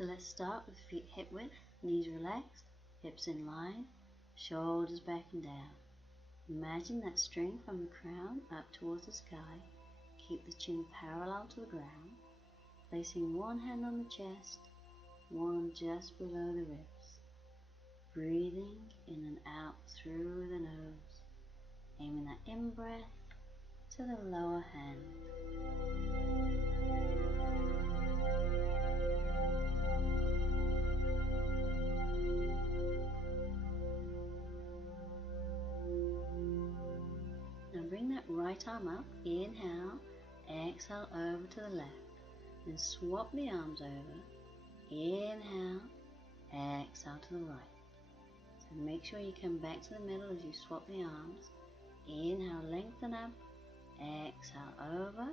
So let's start with feet hip width, knees relaxed, hips in line, shoulders back and down. Imagine that string from the crown up towards the sky. Keep the chin parallel to the ground, placing one hand on the chest, one just below the ribs. Breathing in and out through the nose, aiming that in-breath to the lower hand. Now bring that right arm up, inhale, exhale over to the left, then swap the arms over, inhale, exhale to the right. So make sure you come back to the middle as you swap the arms, inhale, lengthen up, exhale over,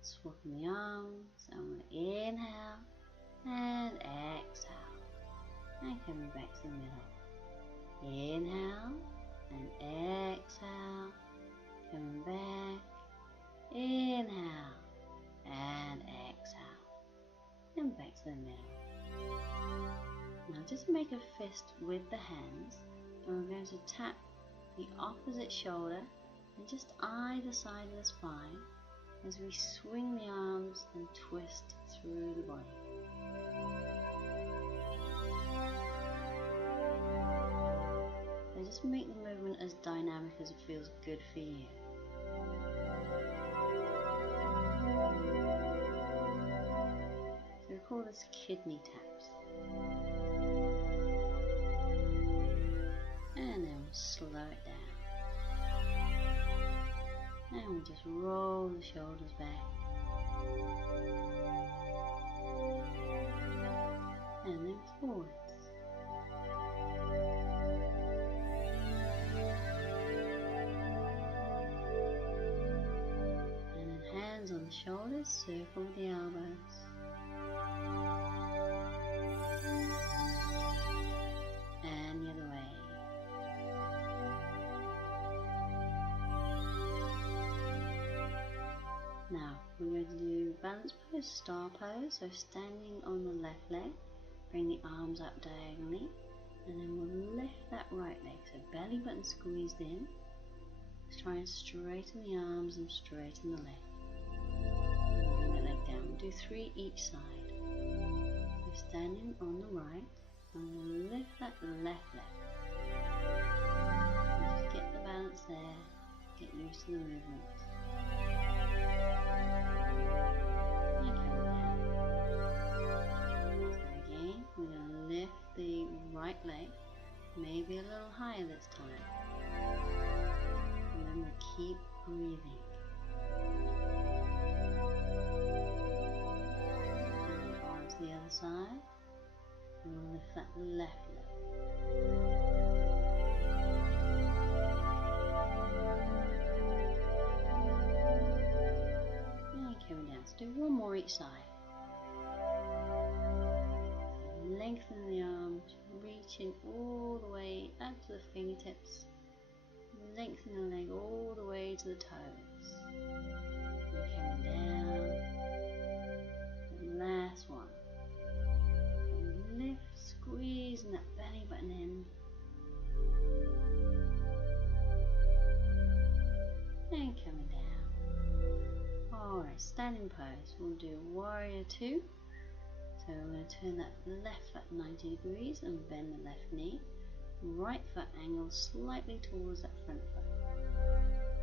swapping the arms, I'm going to inhale and exhale, and coming back to the middle, inhale and exhale, coming back, inhale and exhale, and back to the middle. Now just make a fist with the hands, and we're going to tap the opposite shoulder and just either side of the spine as we swing the arms and twist through the body. So just make the movement as dynamic as it feels good for you. So we call this kidney taps. And then we'll slow it down. And we'll just roll the shoulders back. And then forwards. And then hands on the shoulders, circle with the elbows. And the other way. Now we're going to do balance pose, star pose, so standing on the left leg, bring the arms up diagonally, and then we'll lift that right leg, so belly button squeezed in. Let's try and straighten the arms and straighten the leg. Bring the leg down, we'll do 3 each side. So standing on the right, I'm going to lift that left leg. Just get the balance there, get used to the movement. We're going to lift the right leg, maybe a little higher this time. Remember, keep breathing. On to the other side, and we'll lift that left leg. And coming down, so do 1 more each side. Lengthen the arms, reaching all the way up to the fingertips. Lengthen the leg all the way to the toes. And coming down. The last one. And lift, squeezing that belly button in. And coming down. Alright, standing pose. We'll do warrior 2. So we're going to turn that left foot 90 degrees and bend the left knee. Right foot angles slightly towards that front foot.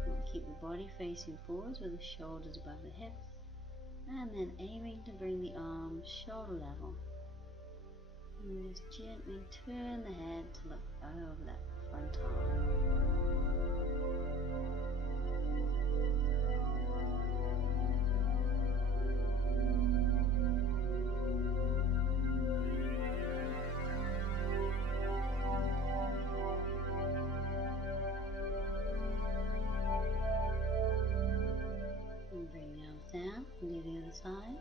We'll keep the body facing forwards with the shoulders above the hips. And then aiming to bring the arms shoulder level. And just gently turn the head to look over that front arm. Down and do the other side.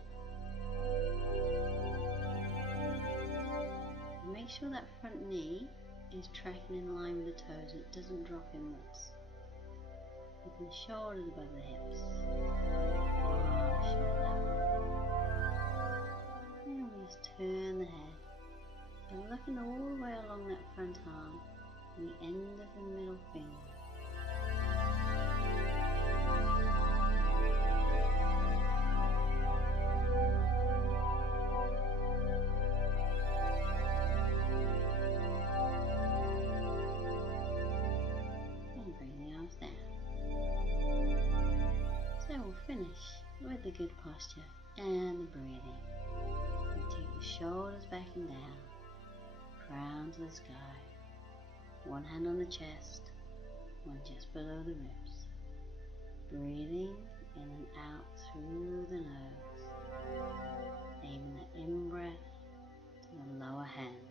And make sure that front knee is tracking in line with the toes and it doesn't drop inwards. Keeping the shoulders above the hips. And we just turn the head. So looking all the way along that front arm and the end of the middle finger. And bring the arms down. So we'll finish with the good posture and the breathing. We take the shoulders back and down, crown to the sky, one hand on the chest, one just below the ribs, breathing in and out through the nose, aiming the in-breath to the lower hand,